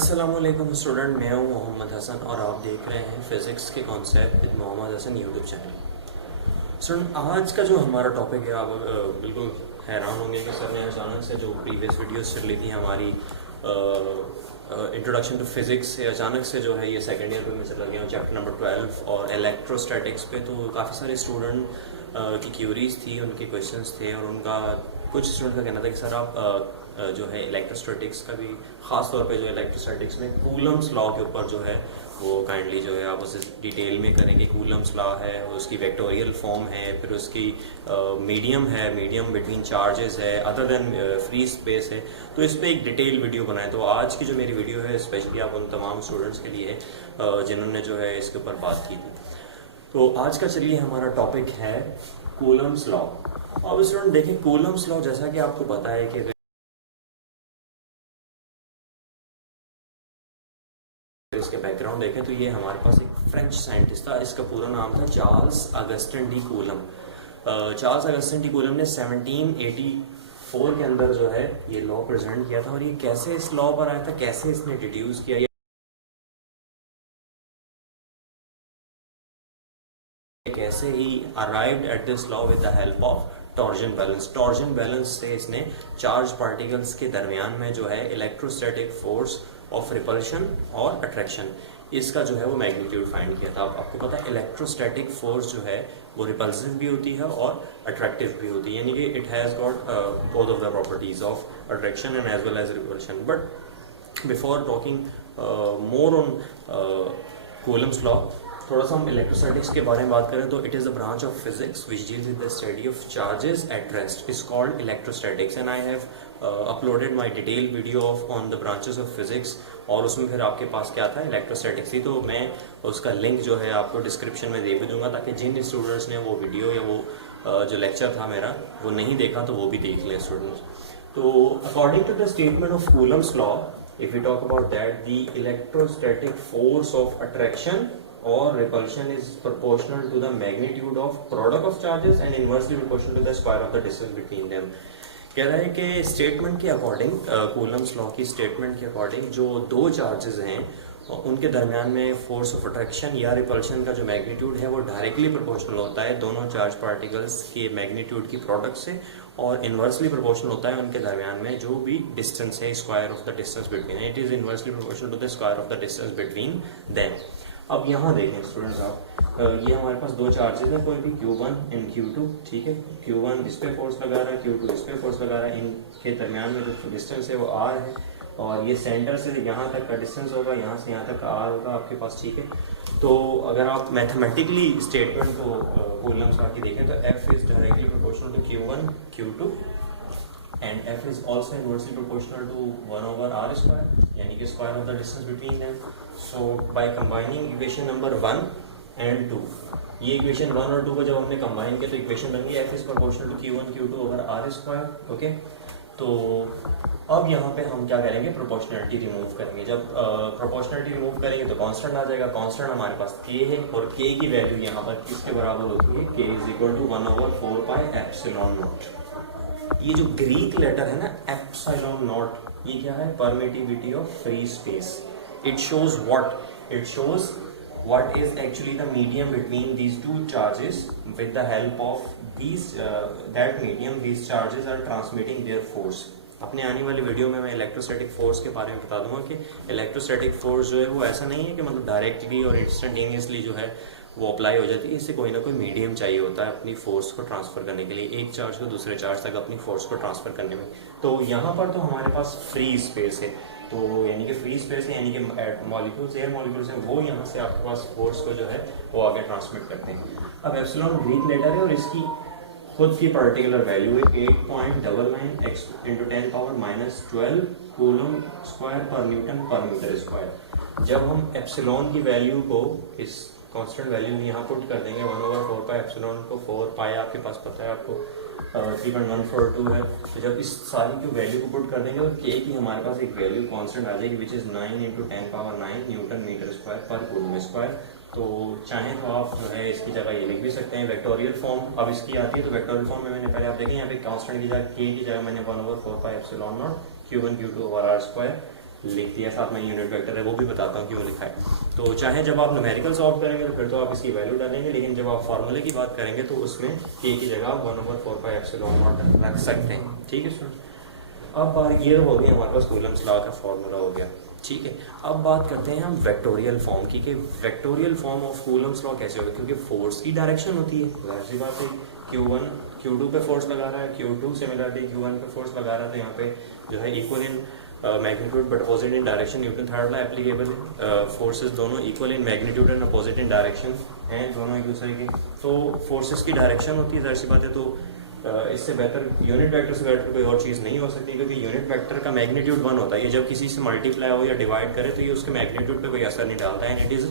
अस्सलामुअलैकुम स्टूडेंट, मैं हूं मोहम्मद हसन और आप देख रहे हैं फिज़िक्स के concept with Mohammad Hasan YouTube channel. Student, आज का जो हमारा टॉपिक है, आप बिल्कुल हैरान होंगे कि सर ने अचानक से जो प्रीवियस वीडियोस चल रही थी हमारी इंट्रोडक्शन टू फिज़िक्स से अचानक से जो है ये सेकेंड ईयर पे मैं चला गया हूँ चैप्टर नंबर 12 और इलेक्ट्रोस्टैटिक्स पे। तो काफ़ी सारे स्टूडेंट की क्यूरीज थी, उनके क्वेश्चंस थे और उनका कुछ स्टूडेंट का कहना था कि सर आप जो है इलेक्ट्रोस्टैटिक्स का भी ख़ास तौर पे जो इलेक्ट्रोस्टैटिक्स में कूलम्स लॉ के ऊपर जो है वो काइंडली जो है आप उसे डिटेल में करेंगे। कूलम्स लॉ है, उसकी वेक्टोरियल फॉर्म है, फिर उसकी मीडियम है, मीडियम बिटवीन चार्जेस है, अदर देन फ्री स्पेस है। तो इस पर एक डिटेल वीडियो बनाए। तो आज की जो मेरी वीडियो है स्पेशली आप उन तमाम स्टूडेंट्स के लिए जिन्होंने जो है इसके ऊपर बात की थी। तो आज का चलिए हमारा टॉपिक है कूलम्स लॉ। अब स्टूडेंट देखें, कूलम्स लॉ जैसा कि आपको पता है कि इसके बैकग्राउंड देखें तो ये हमारे पास एक फ्रेंच साइंटिस्ट था, इसका पूरा नाम था Charles Augustine D coulomb. Charles Augustine D coulomb ने 1784 के अंदर जो है ये लॉ प्रेजेंट किया था। और ये कैसे इस लॉ पर आया था, कैसे इसने डिड्यूस किया, कैसे ही arrived at this law with the help of torsion balance. Torsion balance से इसने चार्ज पार्टिकल्स के दरमियान में जो है इलेक्ट्रोस्टैटिक फोर्स ऑफ रिपल्शन और अट्रैक्शन, इसका जो है वो मैग्नीट्यूड फाइंड किया था। आपको पता है इलेक्ट्रोस्टैटिक फोर्स जो है वो रिपल्सिव भी होती है और अट्रैक्टिव भी होती है, यानी कि it has got both of the properties of attraction and as well as repulsion. But before talking more on Coulomb's law, थोड़ा सा हम इलेक्ट्रोस्टैटिक्स के बारे में बात करें तो it is a branch of physics which deals with the study of charges at rest is called electrostatics. And I have uploaded my detail video on the branches of physics, और उसमें फिर आपके पास क्या था, इलेक्ट्रोस्टैटिक्स थी। तो मैं उसका लिंक जो है आपको डिस्क्रिप्शन में दे भी दूंगा, ताकि जिन स्टूडेंट्स ने वो वीडियो या वो जो लेक्चर था मेरा वो नहीं देखा तो वो भी देख लें स्टूडेंट्स। तो according to the statement of Coulomb's law, if we talk about that, the electrostatic force of attraction or repulsion is proportional to the magnitude of product of charges and inversely proportional to the square of the distance between them। कह रहा है कि statement के according, Coulomb's law की statement के according, जो दो charges हैं उनके दरमियान में फोर्स ऑफ अट्रैक्शन या रिपल्शन का जो मैग्नीट्यूड है वो डायरेक्टली प्रोपोर्शनल होता है दोनों चार्ज पार्टिकल्स के मैग्नीट्यूड की प्रोडक्ट से, और इन्वर्सली प्रोपोर्शनल होता है उनके दरमियान में जो भी डिस्टेंस है, square of the distance between, it is inversely proportional to the square of the distance between them. अब यहाँ देखें स्टूडेंट्स आप, ये हमारे पास दो चार्जेस हैं, कोई भी Q1 एंड Q2, ठीक है। Q1 इस पे फोर्स लगा रहा है, Q2 इस पे फोर्स लगा रहा है, इनके दरमियान में जो डिस्टेंस है वो R है, और ये सेंटर से यहाँ तक का डिस्टेंस होगा, यहाँ से यहाँ तक का R होगा आपके पास, ठीक है। तो अगर आप मैथमेटिकली स्टेटमेंट को कूलम्स लॉ की देखें तो F is directly proportional to Q1 Q2 and F is also inversely proportional to 1 over R square, यानी कि square of the distance between them. So by combining equation number 1 and 2, ये equation 1 और 2 को जब हमने कंबाइन किया तो equation बन गई F is proportional to Q1 Q2 over R square, okay. तो अब यहाँ पे हम क्या करेंगे, प्रोपोर्शनलिटी रिमूव करेंगे। जब प्रोपोर्शनलिटी रिमूव करेंगे तो कांस्टेंट आ जाएगा। कांस्टेंट हमारे पास K है, और K की वैल्यू यहाँ पर किसके बराबर होती है, K is equal to 1 over 4 pi epsilon naught। ये जो ग्रीक लेटर है ना एप्सिलॉन नॉट, ये क्या है, permittivity of free space. It shows what, it shows what is actually the medium between these two charges. With the help of these that medium these charges are transmitting their force. अपने आने वाली video में मैं electrostatic force के बारे में बता दूंगा कि इलेक्ट्रोस्टैटिक फोर्स जो है वो ऐसा नहीं है कि मतलब डायरेक्टली और इंस्टेंटेनियसली जो है वो अप्लाई हो जाती है। इससे कोई ना कोई मीडियम चाहिए होता है अपनी फोर्स को ट्रांसफर करने के लिए, एक चार्ज को दूसरे चार्ज तक अपनी फोर्स को ट्रांसफर करने में। तो यहाँ पर तो हमारे पास फ्री स्पेस है, तो यानी कि फ्री स्पेस है, यानी कि मॉलिक्यूल्स, एयर मॉलिक्यूल्स हैं, वो यहाँ से आपके पास फोर्स को जो है वो आगे ट्रांसमिट करते हैं। अब एप्सिलॉन ग्रीक लेटर है और इसकी खुद की पर्टिकुलर वैल्यू है 8.99 x into 10 power minus 12 coulomb square पर न्यूटन पर मीटर स्क्वायर। जब हम एप्सिलॉन की वैल्यू को इस कांस्टेंट वैल्यू में यहाँ पुट कर देंगे, 1 over 4 पाई एप्सिलॉन को 4 पाई आपके पास पता है आपको 3.142 है। तो जब इस सारी की वैल्यू को पुट कर देंगे तो K की हमारे पास एक वैल्यू कांस्टेंट आ जाएगी which is 9 into 10 power 9 newton metre square पर कूलम स्क्वायर। तो चाहें तो आप जो है इसकी जगह ये लिख भी सकते हैं वेक्टोरियल फॉर्म। अब इसकी आती है तो वेक्टोरियल फॉर्म में मैंने पहले आप देखें यहाँ पे कांस्टेंट की जगह K की जगह मैंने 1 over 4 pi epsilon not Q1 Q2 over R square लिख दिया, साथ में यूनिट वेक्टर है वो भी बताता हूँ क्यों लिखा है। तो चाहे जब आप न्यूमेरिकल सॉल्व करेंगे तो फिर तो आप इसकी वैल्यू डालेंगे, लेकिन जब आप फार्मूले की बात करेंगे तो उसमें k की जगह 1/4πε0 रख सकते हैं। ठीक है स्टूडेंट, अब ये हो गया हमारे पास कूलम्स लॉ का फॉर्मूला हो गया। ठीक है, अब बात करते हैं हम वेक्टोरियल फॉर्म की, कि vectorial form of Coulomb's law कैसे होगा, क्योंकि फोर्स की डायरेक्शन होती है, जाहिर सी बात है Q1 Q2 पे फोर्स लगा रहा है, Q2 सिमिलरली Q1 पे फोर्स लगा रहा है, तो यहाँ पे जो है equal in magnitude but opposite in direction, Newton third law applicable है। फोर्सेस दोनों equal in magnitude and opposite in direction हैं दोनों एक दूसरे के, तो फोर्सेस की डायरेक्शन होती है, जाहिर सी बात है। तो इससे बेहतर यूनिट वेक्टर से बेहतर कोई और चीज़ नहीं हो सकती, क्योंकि यूनिट वेक्टर का मैग्नीट्यूड 1 होता है, ये जब किसी से मल्टीप्लाई हो या डिवाइड करे तो ये उसके मैग्नीट्यूड पे कोई असर नहीं डालता है, and it is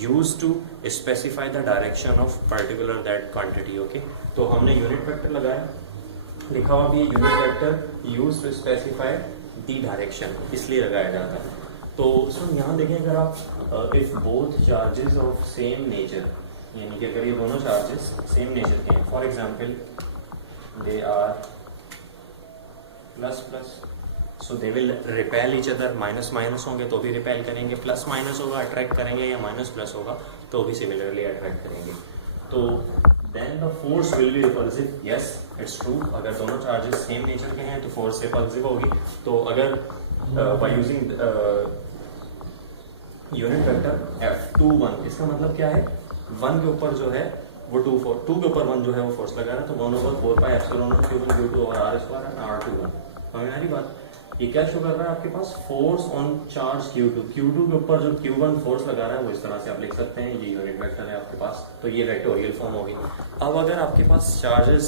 used to specify the direction of particular that quantity. Okay, तो हमने यूनिट वेक्टर लगाया, लिखा हुआ भी unit vector used to specify the direction, इसलिए लगाया जाता है। तो सो यहाँ देखें, अगर आप if both charges of same nature, यानी कि अगर ये दोनों चार्जेस सेम नेचर के हैं, for example they are plus plus, so they will repel each other, minus minus होंगे तो भी रिपेल करेंगे, प्लस माइनस होगा अट्रैक्ट करेंगे, या माइनस प्लस होगा तो भी सिमिलरली अट्रैक्ट करेंगे। तो then the force will be repulsive, yes it's true, अगर दोनों चार्जेस सेम नेचर के हैं तो फोर्स रिपल्सिव होगी। तो अगर by using unit vector F21, इसका मतलब क्या है, 1 के ऊपर जो है वो 2 के ऊपर 1 जो है वो फोर्स लगा रहा है, तो 1/4πε0 Q1 Q2 और R² R21। समझ आ रही बात, ये क्या शो कर रहा है आपके पास, फोर्स ऑन चार्ज Q2 के ऊपर जो Q1 फोर्स लगा रहा है वो इस तरह से आप लिख सकते हैं, ये यूनिट वेक्टर है आपके पास, तो ये वेक्टोरियल फॉर्म होगी। अब अगर आपके पास चार्जेस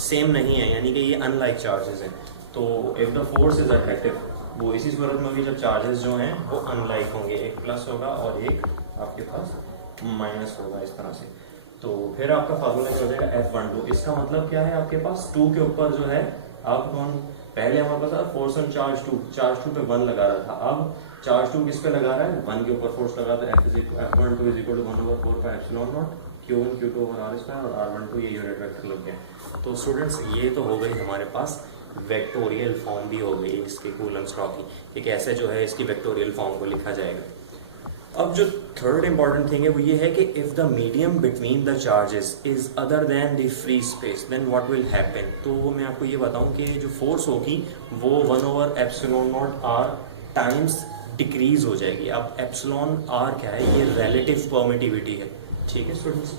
सेम नहीं है, यानी कि ये अनलाइक चार्जेस हैं, तो if the force is attractive, वो इसी सूरत में होगी जब चार्जेस जो हैं वो अनलाइक होंगे, एक प्लस होगा और एक आपके पास माइनस होगा इस तरह से। तो फिर आपका फार्मूला क्या हो जाएगा, F12। इसका मतलब क्या है, आपके पास 2 के ऊपर जो है आप पहले हमारे पास था फोर्स ऑन चार्ज 2 पे 1 लगा रहा था, अब चार्ज 2 किस पे लगा रहा है, 1 के ऊपर फोर्स लगा रहा है, F12 is equal to 1/4πε0 Q1 Q2 और R² और R12 ये यूनिट वेक्टर लग गया। तो स्टूडेंट्स ये तो हो गई हमारे पास वेक्टोरियल फॉर्म भी हो गई इसके कूलम्स लॉ की, कि कैसे जो है इसकी वेक्टोरियल फॉर्म को लिखा जाएगा। अब जो थर्ड इंपॉर्टेंट थिंग है वो ये है कि if the medium between the charges is other than the free space, then what will happen. तो मैं आपको ये बताऊं कि जो फोर्स होगी वो 1/ε0 r टाइम्स डिक्रीज हो जाएगी। अब एप्सिलॉन r क्या है, ये रिलेटिव परमिटिविटी है। ठीक है स्टूडेंट्स,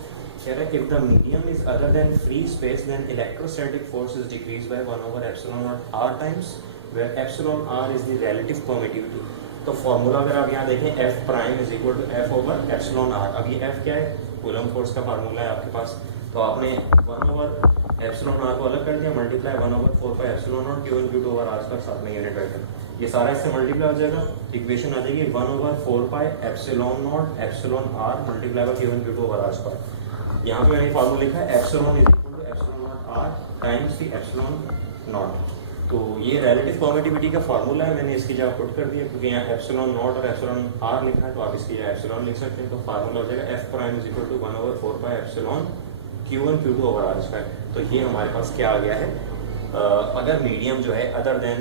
कह रहा है if the medium is other than free space then electrostatic force is decrease by 1/ε0 r times, where epsilon r is the relative permittivity. तो फॉर्मूला अगर आप यहाँ देखें, F prime is equal to F/ε0r। अब ये F क्या है, coulomb force का फार्मूला है आपके पास, तो आपने 1/ε0r को अलग कर दिया, मल्टीप्लाई 1/4πε0 Q1 Q2 और R² साथ में यूनिट वेक्टर, ये सारा इससे मल्टीप्लाई हो जाएगा, इक्वेशन आ जाएगी 1/4πε0 मल्टीप्लाई बाय Q1 Q2 और R²। यहाँ पे मैंने फार्मूला लिखा है epsilon is equal to ε0r times the ε0। तो ये रिलेटिव परमिटिविटी का फार्मूला है, मैंने इसकी जगह पुट कर दिया, क्योंकि यहाँ एप्सिलॉन नॉट और एप्सिलॉन r लिखा है, तो आप इसकी जगह एप्सिलॉन लिख सकते हैं। तो फार्मूला हो जाएगा F prime is equal to 1/4πε Q1 Q2 over R²। तो ये हमारे पास क्या आ गया है, अगर मीडियम जो है अदर देन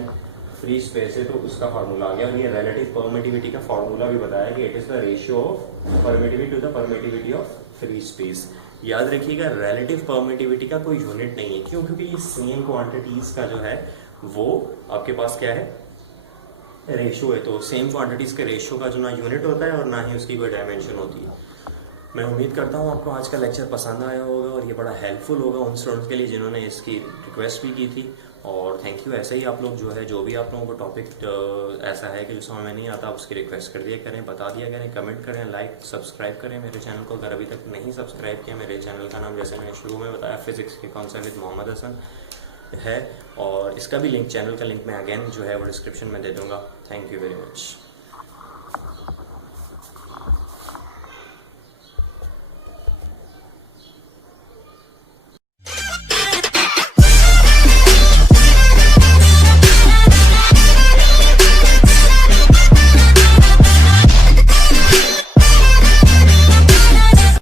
फ्री स्पेस है तो उसका फार्मूला आ गया। और ये रिलेटिव परमिटिविटी का फार्मूला भी बताया कि it is the ratio of permittivity to the permittivity of free space. याद रखिएगा, रिलेटिव परमिटिविटी का कोई यूनिट नहीं है, क्यों, क्योंकि ये सेम क्वांटिटीज का जो है वो आपके पास क्या है, रेशियो है। तो सेम क्वांटिटीज के रेशियो का जो ना यूनिट होता है और ना ही उसकी कोई डायमेंशन होती है। मैं उम्मीद करता हूँ आपको आज का लेक्चर पसंद आया होगा और ये बड़ा हेल्पफुल होगा उन स्टूडेंट्स के लिए जिन्होंने इसकी रिक्वेस्ट भी की थी। और थैंक यू। ऐसे ही आप लोग जो है, जो भी आप लोगों को टॉपिक ऐसा है कि जो समझ में नहीं आता, आप उसकी रिक्वेस्ट कर दिया करें, बता दिया करें, कमेंट करें, लाइक सब्सक्राइब करें मेरे चैनल को। अगर अभी तक नहीं सब्सक्राइब किया, मेरे चैनल का नाम जैसे मैंने शुरू में बताया फिजिक्स के कॉन्सेप्ट विद मोहम्मद हसन है, और इसका भी लिंक, चैनल का लिंक मैं अगेन जो है वो डिस्क्रिप्शन में दे दूंगा। Thank you very much.